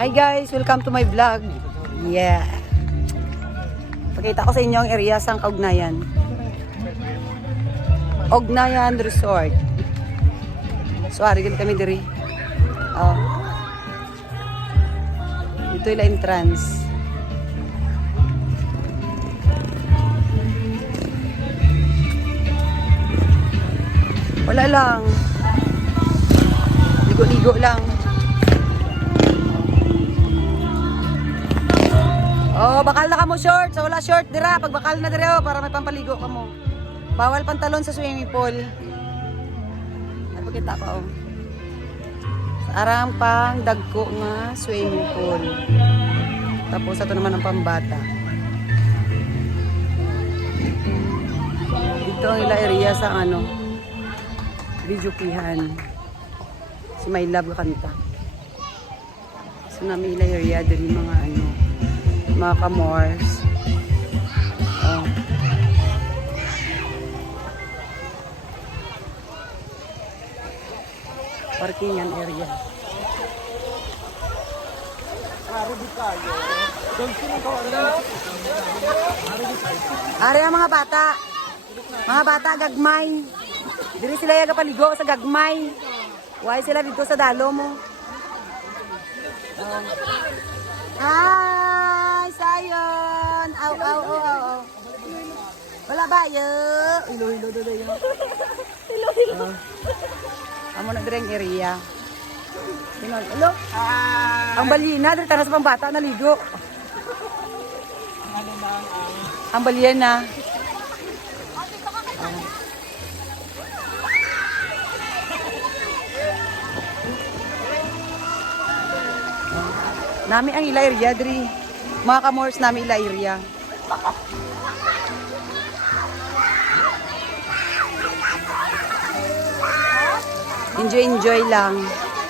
Hi guys, welcome to my vlog. Yeah. Pakita ko sa inyo ang area sang Kaugnayan. Ugnayan Resort. So, ari din kami diri. Oh. Ito yung entrance. Wala lang. Ligo-ligo lang. Oh, bakal na ka mo short. So, wala short dira. Pag bakal na dira, para may pampaligo ka mo. Bawal pantalon sa swimming pool. Napakita ko. Arang pang dagko nga swimming pool. Tapos ito naman ang pambata. Dito ang ila area sa ano, Bijukihan. Si My Love kanta. So namin ila area din mga ano, mga kamors. Oh. Parkingan area. Ari ang mga bata. Mga bata gagmay. Diri sila yaga paligo sa gagmay. Why sila dito sa dalo mo? Hi, sayon. Aw, aw, aw, aw. Wala ba yun? Ilo-ilo doon yun. Ilo-ilo. Amo na direng area. Hello? Ang balina, dito na sa pambata, naligo. Ang balina. Nami ang ila area, diri. Mga kamors nami ila area. Enjoy lang.